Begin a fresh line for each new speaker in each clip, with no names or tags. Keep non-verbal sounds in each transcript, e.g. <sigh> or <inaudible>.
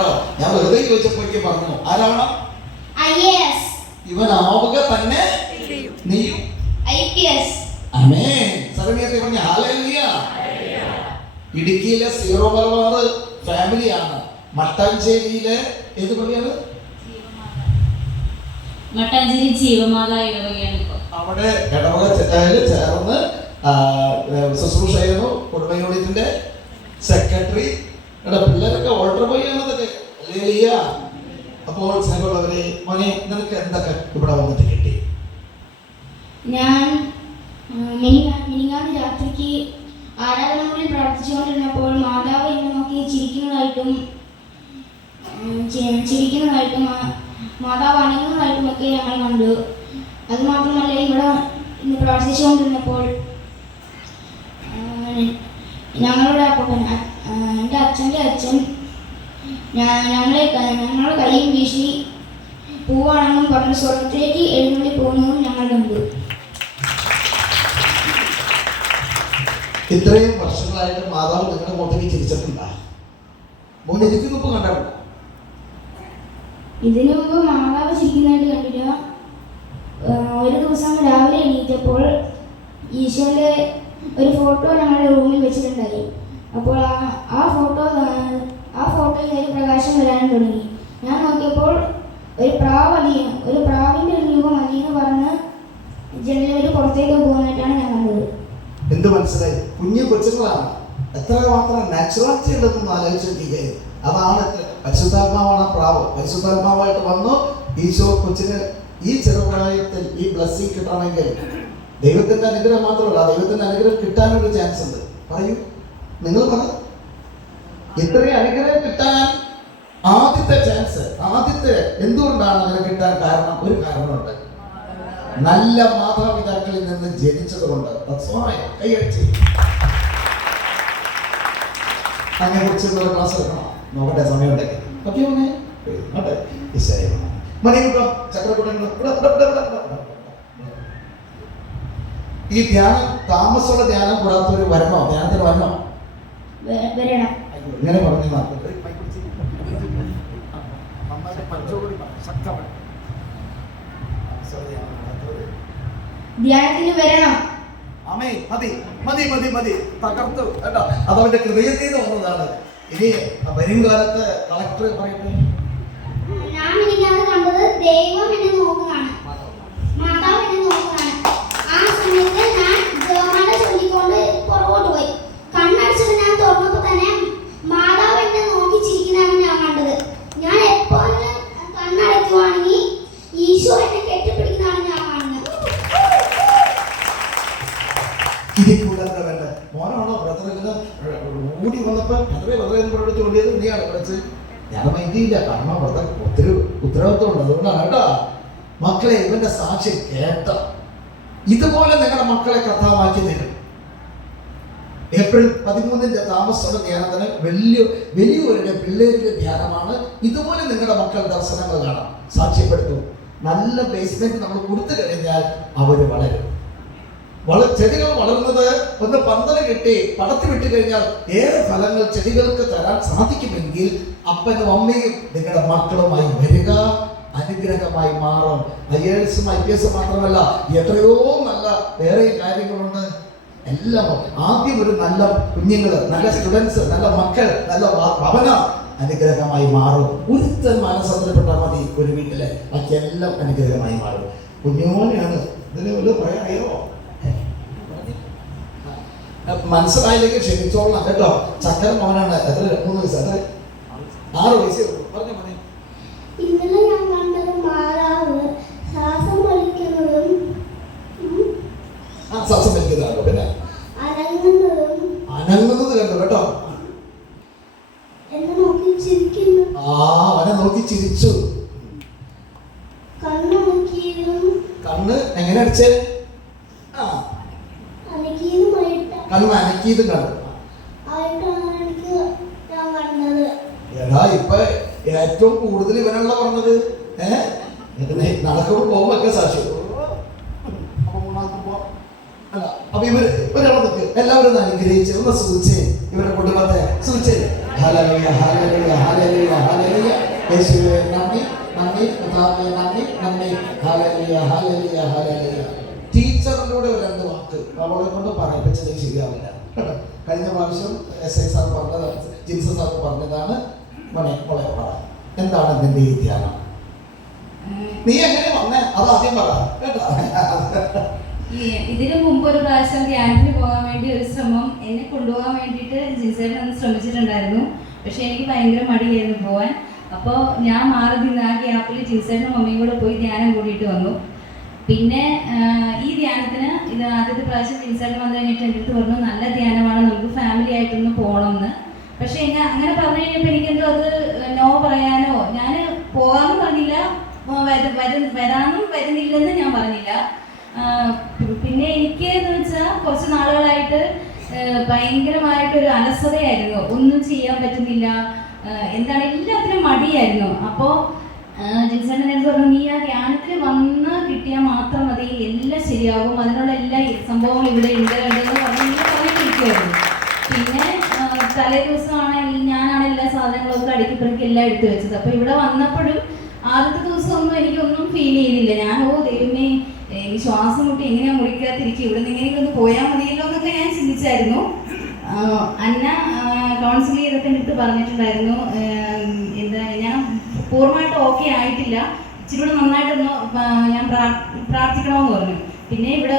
കേട്ടോ. ഞാൻ വെറുതെ ചോദിച്ചപ്പോഴേക്ക് പറഞ്ഞു. ആരാവണം? ഇവനാവുക തന്നെ നീയും. അമേ പറഞ്ഞ ഇടുക്കിയിലെ സീറോ മലബാർ ഫാമിലിയാണ്. മട്ടാഞ്ചേരിയിലെ ഏത് പള്ളിയാണ്?
മട്ടാഞ്ചേരി ജീവമാല ഇടവകയാണ് ഇപ്പോൾ
അവിടെ ഇടവക ചെ- ചേർന്ന് ശുശ്രൂഷ ചെയ്യുന്നു കുടുംബ യൂണിറ്റിന്റെ സെക്രട്ടറി എടാ പിള്ളേരൊക്കെ ഓൾട്ടർ ബോയ് ആണതൊക്കെ ഹല്ലേലൂയ. അപ്പോൾ സ്നേഹമുള്ളവരെ മോനെ നിനക്ക് എന്തൊക്കെ ഇവിടെ വന്നിട്ട് കിട്ടി
ഞാൻ മിനിങ്ങാട് രാത്രിക്ക് ആരാധന മുറിയിൽ പ്രാർത്ഥിച്ചുകൊണ്ടിരുന്നപ്പോൾ മാതാവ് എന്നെ നോക്കി ചിരിക്കുന്നതായിട്ടും ചിരിക്കുന്നതായിട്ടും മാതാവ് അനങ്ങുന്നതായിട്ടും ഒക്കെ ഞങ്ങൾ കണ്ടു അത് മാത്രമല്ല ഇവിടെ ഇന്ന് പ്രാർത്ഥിച്ചുകൊണ്ടിരുന്നപ്പോൾ ഞങ്ങളുടെ അപ്പൻ അച്ഛന്റെ അച്ഛൻ. ഞങ്ങളെ ഞങ്ങളുടെ കൈയും വീശി പൂവാണെന്നും പറഞ്ഞ് സ്വർഗത്തിലേക്ക് എഴുന്നള്ളി പോകുന്നതും ഞങ്ങൾ കണ്ടു.
ഇത്രയും വർഷങ്ങളായിട്ട് മാതാവ് നിങ്ങളുടെ മുഖത്തേക്ക് ചിരിച്ചിട്ടുണ്ടാ? മോൻ ഇരിക്കുന്ന കണ്ടിട്ടുണ്ടോ
ഇതിനു മുമ്പ് മാതാവ് ചിരിക്കുന്നതായിട്ട് കണ്ടില്ല. ഒരു ദിവസം രാവിലെ എണീറ്റപ്പോൾ ഈശോയുടെ ഒരു ഫോട്ടോ ഞങ്ങളുടെ റൂമിൽ വെച്ചിട്ടുണ്ടായി. അപ്പോൾ ആ ആ ഫോട്ടോ ആ ഫോട്ടോയിൽ ഒരു പ്രകാശം വരാനും തുടങ്ങി. ഞാൻ നോക്കിയപ്പോൾ ഒരു പ്രാവ് അതി ഒരു പ്രാവിന്റെ ഒരു രൂപം അലിയെന്ന് പറഞ്ഞ് ജനലിൽ പുറത്തേക്ക് പോകുന്നതായിട്ടാണ് ഞാൻ കണ്ടത്.
എന്ത് മനസ്സിലായി? കുഞ്ഞു കൊച്ചുങ്ങളാണ്. എത്ര മാത്രം നാച്ചുറാലിറ്റി ഉണ്ടെന്നൊന്ന് ആലോചിച്ചിരിക്കുക അതാണ് പരിശുദ്ധാത്മാവാണ് ആ പ്രാവ്. പരിശുദ്ധാത്മാവായിട്ട് വന്നു. ഈശോ കൊച്ചിന് ഈ ചെറുപ്രായത്തിൽ ഈ ബ്ലസ്സിങ് കിട്ടണമെങ്കിൽ ദൈവത്തിന്റെ അനുഗ്രഹം മാത്രമല്ല ദൈവത്തിന്റെ അനുഗ്രഹം കിട്ടാനൊരു ചാൻസ് ഉണ്ട്. പറയൂ. നിങ്ങൾ പറ. ഇത്രയും അനുഗ്രഹം കിട്ടാൻ ആദ്യത്തെ ചാൻസ് ആദ്യത്തെ എന്തുകൊണ്ടാണ് അങ്ങനെ കിട്ടാൻ കാരണം ഒരു കാരണമുണ്ട്. നല്ല മാതാപിതാക്കളിൽ നിന്ന് ജനിച്ചത് കൊണ്ട് കൈയടിച്ച്. അതിനെ കുറിച്ച് ഒരു ക്ലാസ് എടുക്കണം. നോക്കട്ടെ ഓക്കെ മോനെ. നോട്ടെ ഈശോയെ മതി കേട്ടോ ചക്രക്കുട്ടങ്ങൾ. ഈ ധ്യാനം താമസമുള്ള ധ്യാനം കൂടാത്തൊരു വരണോ ധ്യാനത്തിന് വരണോ
വരണം.
ഇങ്ങനെ പറഞ്ഞു
ധ്യാനത്തിന് വരണം.
അമേ മതി മതി മതി മതി. തകർത്തു കേട്ടോ. അതവന്റെ ഹൃദയത്തിൽ നിന്ന് വന്നതാണ്. ഇനി വരും കാലത്ത് കളക്ടർ പറയട്ടെ
ഞാൻ എനിക്കാണ് കണ്ടത് ദൈവം എന്നെ നോക്കുകയാണ്. മാതാവ് എന്നെ നോക്കുകയാണ്. ആ സമയത്ത് ഞാൻ ജോമാല ചൊല്ലിക്കൊണ്ട് പുറകോട്ട് പോയി. തന്നെ മാതാവ് എന്നെ നോക്കി ചിരിക്കുന്നതാണ് ഞാൻ കണ്ടത്. ഞാൻ എപ്പോഴും കണ്ണടയ്ക്കുവാണെങ്കിൽ ഈശോ എന്നെ കെട്ടിപ്പിടിക്കുന്നതാണ് ഞാൻ കാണുന്നത്.
മോനാണോ ബ്രദർ ഓടി വന്നപ്പോ ബ്രദറെ ബ്രദറെ എന്ന് പറഞ്ഞിട്ട് ചൊല്ലിയത് നീയാണ് വിളിച്ച് ഞാൻ കാരണം ബ്രദർ ഒത്തിരി ഉത്തരവാദിത്വം ഉണ്ട് അതുകൊണ്ടാണ് കേട്ടോ. മക്കളെ ഇവന്റെ സാക്ഷി കേട്ട. ഇതുപോലെ നിങ്ങളുടെ മക്കളെ കഥാവാക്കി തരും. ഏപ്രിൽ പതിമൂന്നിന്റെ താമസമുള്ള ധ്യാനത്തിന് വലിയ വലിയവരുടെ പിള്ളേരുടെ ധ്യാനമാണ്. ഇതുപോലെ നിങ്ങളുടെ മക്കൾ ദർശനങ്ങൾ കാണാം. സാക്ഷ്യപ്പെടുത്തും. നല്ല ബേസ്മെന്റ് നമ്മൾ കൊടുത്തു കഴിഞ്ഞാൽ അവർ വളരും. വള ചെടികൾ വളർന്നത് ഒന്ന് പന്തല കെട്ടി പടത്തി വിട്ട് കഴിഞ്ഞാൽ ഏറെ ഫലങ്ങൾ ചെടികൾക്ക് തരാൻ സാധിക്കുമെങ്കിൽ അപ്പനും അമ്മയും നിങ്ങളുടെ മക്കളുമായി വരിക. അനുഗ്രഹമായി മാറും. ഐ എൽസും ഐ പി എസും മാത്രമല്ല എത്രയോ നല്ല വേറെ കാര്യങ്ങളുണ്ട്. എല്ലാം ആദ്യം ഒരു നല്ല കുഞ്ഞുങ്ങൾ നല്ല സ്റ്റുഡൻസ് നല്ല മക്കൾ നല്ല ഭവന അനുഗ്രഹമായി മാറും. ഒരുത്തൻ മനസ്സന്തരപ്പെട്ടാൽ മതി ഒരു വീട്ടിലെ. മറ്റെല്ലാം അനുഗ്രഹമായി മാറും. കുഞ്ഞുമോനെയാണ് ഇതിന് വല്ല പറയായോ മനസ്സിലായില്ലെങ്കിൽ ക്ഷമിച്ചോളാം കേട്ടോ. ചക്കര മോനാണ്. എത്ര? മൂന്ന് വയസ്സ്? എത്ര? ആറ് വയസ്സേ ഉള്ളൂ. പറഞ്ഞോ മോനെ
ഇന്നലെ ഞാൻ കണ്ടത് മാതാവ് ശ്വാസം വലിക്കുന്നതും ഉം,
ആ ശ്വാസം വലിക്കുന്നതാണോ പിന്നെ
അനങ്ങുന്നതും
അനങ്ങുന്നത് കണ്ടു കേട്ടോ
എന്നെ നോക്കി ചിരിക്കുന്നു
ആ അവനെ നോക്കി ചിരിച്ചു. കണ്ണ് എങ്ങനെ അടിച്ച്? ആ. കണ്ണ് അനക്കിയത് കണ്ടു എടാ ഇപ്പൊ ഏറ്റവും കൂടുതൽ ഇവനുള്ള പറഞ്ഞത്. ഏഹ് നടക്കുമ്പോൾ പോകുമ്പൊക്കെ സാക്ഷി. അപ്പൊ ഇവർ ഒരാളെ എല്ലാവരും അനുഗ്രഹിച്ച് ഒന്ന് സൂചിച്ച് ഇവരെ കുടുംബത്തെ സൂചിച്ച് ഹല്ലേലൂയ ഹല്ലേലൂയ ഹല്ലേലൂയ ഹല്ലേലൂയ യേശുവേ നന്ദി നന്ദി പിതാവേ നന്ദി നന്ദി. ഹല്ലേലൂയ ഹല്ലേലൂയ ഹല്ലേലൂയ ടീച്ചറിലൂടെ ഒരു രണ്ട് വാക്ക് അവളെ കൊണ്ട് പറയിപ്പിച്ചത് ശരിയാവില്ല. <laughs> കഴിഞ്ഞ പ്രാവശ്യം എസ് ഐ സാർ പറഞ്ഞത് ജിൻസ സാർ പറഞ്ഞതാണ് മോനെ മോളെ പറ. എന്താണ് നിന്റെ ഈ ധ്യാനം? നീ എങ്ങനെ വന്നേ? അത് ആദ്യം പറ. കേട്ടോ? <laughs>
ഇതിനു മുമ്പ് ഒരു പ്രാവശ്യം ക്യാമ്പിന് പോകാൻ വേണ്ടി ഒരു ശ്രമം എന്നെ കൊണ്ടുപോകാൻ വേണ്ടിയിട്ട് ജിൻസേട്ടൻ അന്ന് ശ്രമിച്ചിട്ടുണ്ടായിരുന്നു. പക്ഷെ എനിക്ക് ഭയങ്കര മടിയായിരുന്നു പോകാൻ അപ്പോൾ ഞാൻ മാറി നിന്ന് ആ ഗ്യാപ്പിൽ ജിൻസേട്ടനും മമ്മിയും കൂടെ പോയി ധ്യാനം കൂടിയിട്ട് വന്നു. പിന്നെ ഈ ധ്യാനത്തിന് ഇത് ആദ്യത്തെ പ്രാവശ്യം ജിൻസേട്ടൻ വന്നു കഴിഞ്ഞിട്ട് എന്റെ അടുത്ത് പറഞ്ഞു നല്ല ധ്യാനമാണ് നമുക്ക് ഫാമിലി ആയിട്ടൊന്ന് പോകണമെന്ന് പക്ഷെ എങ്ങനെ അങ്ങനെ പറഞ്ഞു കഴിഞ്ഞപ്പോൾ എനിക്കെന്തോ അത് നോ പറയാനോ ഞാൻ പോകാമെന്ന് പറഞ്ഞില്ല വരാനും വരുന്നില്ലെന്ന് ഞാൻ പറഞ്ഞില്ല. പിന്നെ എനിക്ക് എന്ന് വെച്ചാൽ കുറച്ച് നാളുകളായിട്ട് ഭയങ്കരമായിട്ട് ഒരു അലസതയായിരുന്നു. ഒന്നും ചെയ്യാൻ പറ്റുന്നില്ല. എന്താണ് എല്ലാത്തിനും മടിയായിരുന്നു. അപ്പോൾ ജിൻസേട്ടൻ എന്നോട് പറഞ്ഞു നീ ആ ധ്യാനത്തിന് വന്ന് കിട്ടിയാൽ മാത്രം മതി. എല്ലാം ശരിയാകും. അതിനുള്ള എല്ലാ സംഭവങ്ങളും ഇവിടെ ഉണ്ട്. എന്ന് പറഞ്ഞ് പറഞ്ഞിരിക്കുമായിരുന്നു പിന്നെ തലേ ദിവസമാണ് ഞാനാണ് എല്ലാ സാധനങ്ങളും ഒക്കെ അടുക്കി പെറുക്കി എല്ലാം എടുത്തു വെച്ചത്. അപ്പോൾ ഇവിടെ വന്നപ്പോഴും ആദ്യത്തെ ദിവസമൊന്നും എനിക്കൊന്നും ഫീൽ ചെയ്തില്ല. ഞാൻ ഓ ദൈവമേ എനിക്ക് ശ്വാസം മുട്ടി ഇങ്ങനെ മുറിക്കാതിരിക്കും ഇവിടെ നിന്ന് ഇങ്ങനെയൊക്കെ ഒന്ന് പോയാൽ മതിയല്ലോ എന്നൊക്കെ ഞാൻ ചിന്തിച്ചായിരുന്നു. അന്ന കൗൺസിൽ ചെയ്തൊക്കെ എന്റെ പറഞ്ഞിട്ടുണ്ടായിരുന്നു എന്താ ഞാൻ പൂർണമായിട്ട് ഓക്കെ ആയിട്ടില്ല. ഇച്ചിരി കൂടെ നന്നായിട്ടൊന്ന് ഞാൻ പ്രാർ- പ്രാർത്ഥിക്കണമെന്ന് പറഞ്ഞു. പിന്നെ ഇവിടെ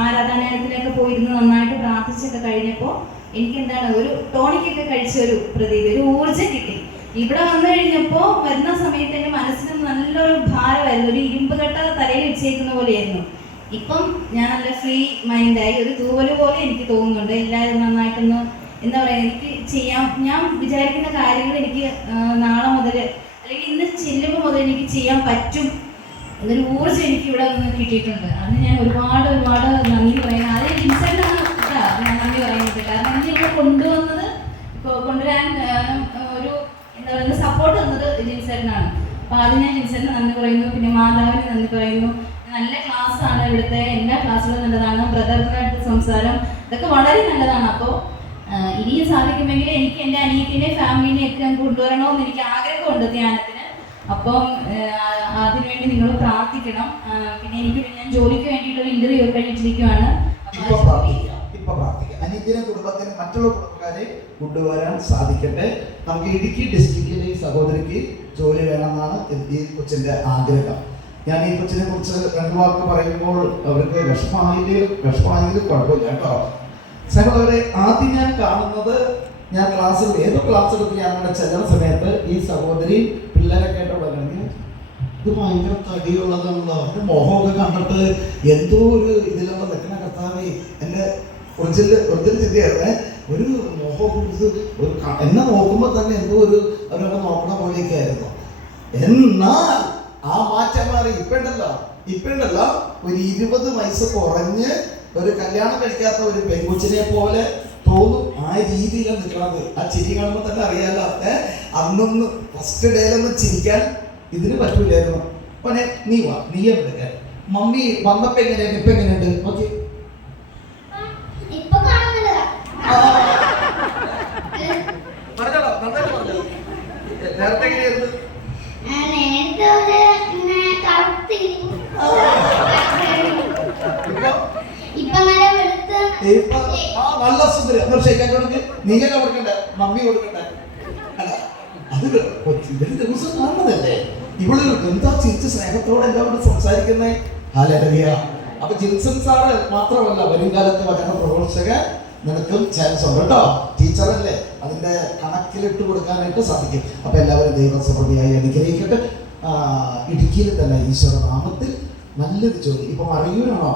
ആരാധനാലയത്തിലൊക്കെ പോയിരുന്ന് നന്നായിട്ട് പ്രാർത്ഥിച്ചൊക്കെ കഴിഞ്ഞപ്പോൾ എനിക്ക് എന്താണ് ഒരു ടോണിക്കൊക്കെ കഴിച്ച ഒരു പ്രതീതി ഒരു ഊർജം കിട്ടി. ഇവിടെ വന്നു കഴിഞ്ഞപ്പോൾ വരുന്ന സമയത്ത് എന്റെ മനസ്സിന് നല്ലൊരു ഭാരമായിരുന്നു. ഒരു ഇരുമ്പ് കെട്ട തലയിൽ വെച്ചേക്കുന്ന പോലെയായിരുന്നു. ഇപ്പം ഞാൻ നല്ല ഫ്രീ മൈൻഡായി ഒരു തൂവൽ പോലെ എനിക്ക് തോന്നുന്നുണ്ട്. എല്ലാവരും നന്നായിട്ടൊന്ന് എന്താ പറയുക എനിക്ക് ചെയ്യാം. ഞാൻ വിചാരിക്കുന്ന കാര്യങ്ങൾ എനിക്ക് നാളെ മുതൽ അല്ലെങ്കിൽ ഇന്ന് ചെല്ലുമ്പോൾ മുതൽ എനിക്ക് ചെയ്യാൻ പറ്റും. എന്നൊരു ഊർജം എനിക്ക് ഇവിടെ നിന്ന് കിട്ടിയിട്ടുണ്ട്. അതിന് ഞാൻ ഒരുപാട് ഒരുപാട് നന്ദി പറയുന്നത് അത് ഇൻസൈഡാണ് ഞാൻ നന്ദി പറയുന്നത് കാരണം എന്നെ ഇവിടെ കൊണ്ടുവന്നത് ഇപ്പോൾ കൊണ്ടുവരാൻ ആ, ഒരു എന്താ പറയുക സപ്പോർട്ട് തന്നത് ജിൻസേട്ടനാണ് അപ്പോൾ അത് ഞാൻ ജിൻസേട്ടന് നന്ദി പറയുന്നു പിന്നെ മാതാവിന് നന്ദി പറയുന്നു. നല്ല ക്ലാസ് ആണ് ഇവിടുത്തെ എല്ലാ ക്ലാസ്സുകളും നല്ലതാണ്. ബ്രദറിനായിട്ട് സംസാരം ഇതൊക്കെ വളരെ നല്ലതാണ്. അപ്പോൾ ഇനിയും സാധിക്കുമെങ്കിൽ എനിക്ക് എന്റെ അനിയത്തിനെ ഫാമിലിനെ ഒക്കെ കൊണ്ടുവരണമെന്ന് എനിക്ക് ആഗ്രഹമുണ്ട് ധ്യാനത്തിന്. അപ്പം അതിനുവേണ്ടി നിങ്ങൾ പ്രാർത്ഥിക്കണം. പിന്നെ എനിക്ക് ഞാൻ ജോലിക്ക് വേണ്ടിയിട്ടൊരു ഇന്റർവ്യൂ ഒക്കെ കഴിഞ്ഞിട്ടിരിക്കുവാണ് അപ്പോൾ
ഇപ്പൊ പ്രാർത്ഥിക്കാം. പ്രാർത്ഥിക്കാം കുടുംബത്തിന് മറ്റുള്ള കുടുംബക്കാരെ കൊണ്ടുവരാൻ സാധിക്കട്ടെ. നമുക്ക് ഇടുക്കി ഡിസ്ട്രിക്റ്റിലെ ഈ സഹോദരിക്ക് ജോലി വേണമെന്നാണ് ഈ കൊച്ചിന്റെ ആഗ്രഹം. ഞാൻ ഈ കൊച്ചിനെ കുറിച്ച് രണ്ടു വാക്ക് പറയുമ്പോൾ അവർക്ക് വിഷമായെങ്കിൽ വിഷമായെങ്കിൽ കുഴപ്പമില്ല കേട്ടോ. സഹോദരെ ആദ്യം ഞാൻ കാണുന്നത് ഞാൻ ക്ലാസ്സിൽ ഏതോ ക്ലാസ് എടുത്ത് ഞാൻ അവിടെ ചെല്ലുന്ന സമയത്ത് ഈ സഹോദരി പിള്ളേരൊക്കെ ആയിട്ട് പറഞ്ഞു ഇത് ഭയങ്കര തടിയുള്ളതാണല്ലോ. അവരുടെ മുഖമൊക്കെ കണ്ടിട്ട് എന്തോ ഒരു ഇതിലുള്ള നിൽക്കുന്ന കർത്താവേ എന്റെ ഒറിജിനൽ ഒറിജിനൽ ചിന്തയായിരുന്നേ. ഒരു മോഹം ഒരു എന്നെ നോക്കുമ്പോൾ തന്നെ എന്തോ ഒരു അവരൊക്കെ നോക്കണ പോലെയൊക്കെ ആയിരുന്നു എന്നാൽ ആ മാറ്റം മാറി ഇപ്പണ്ടല്ലോ ഇപ്പണ്ടല്ലോ ഒരു ഇരുപത് വയസ്സ് കുറഞ്ഞ് ഒരു കല്യാണം കഴിക്കാത്ത ഒരു പെൺകുച്ചിനെ പോലെ തോന്നും ആ രീതിയിലാണ് നിൽക്കണത് ആ ചിരി കാണുമ്പോൾ തന്നെ അറിയാലോ. ഏ അന്നൊന്ന് ഫസ്റ്റ് ഡേയിലൊന്ന് ചിരിക്കാൻ ഇതിന് പറ്റൂലായിരുന്നു. അപ്പൊ നീ വാ നീ എവിടെ മമ്മി വന്നപ്പോ എങ്ങനെയാണ്? ഇപ്പൊ എങ്ങനെയുണ്ട്? ഓക്കെ
ഇപ്പൊ കാണുന്നില്ല
പറഞ്ഞോളൂ നന്നായിട്ട് പറഞ്ഞോ നേരത്തെ എങ്ങനെയായിരുന്നു
നേരത്തെ ഒരു ഇങ്ങനെ കറുത്തിരിക്കും
ഇപ്പൊ
ഇപ്പൊ നല്ല വെളുത്ത്
ഇപ്പൊ ആ നല്ല സുന്ദരി എന്നാ ഷെയ്ക്കാൻ കൊടുക്ക് നീയല്ല കൊടുക്കണ്ട മമ്മി കൊടുക്കണ്ട. അല്ല അത് ഇവർ ദിവസം കാണുന്നതല്ലേ? ഇവൾ എന്താ ചിരിച്ച് സ്നേഹത്തോടെ എല്ലാവരോടും സംസാരിക്കുന്നേ. ഹാലറിയ അപ്പൊ ജിൻസൺ സാറ് മാത്രമല്ല വരും കാലത്ത് വചന പ്രഘോഷകൻ നിനക്കും ചാൻസ് ഉണ്ട് കേട്ടോ. ടീച്ചറല്ലേ അതിന്റെ കണക്കിലിട്ട് കൊടുക്കാനായിട്ട് സാധിക്കും. അപ്പൊ എല്ലാവരും ദൈവസമൃദ്ധിയായി അനുഗ്രഹിക്കട്ടെ. ഇടുക്കിയിൽ തന്നെ ഈശ്വര നാമത്തിൽ നല്ലൊരു ജോലി. ഇപ്പൊ അറിയൂരാണോ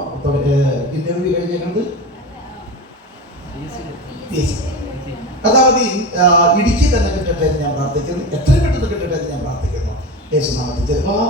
ഇന്റർവ്യൂ കഴിഞ്ഞിട്ടുണ്ട്? കഥാവധി ഇടുക്കി തന്നെ കിട്ടട്ടെ എന്ന് ഞാൻ പ്രാർത്ഥിക്കുന്നു. എത്ര പെട്ടെന്ന് കിട്ടട്ടെ എന്ന് ഞാൻ പ്രാർത്ഥിക്കുന്നു. യേശുനാമത്തിൽ ചിലപ്പോൾ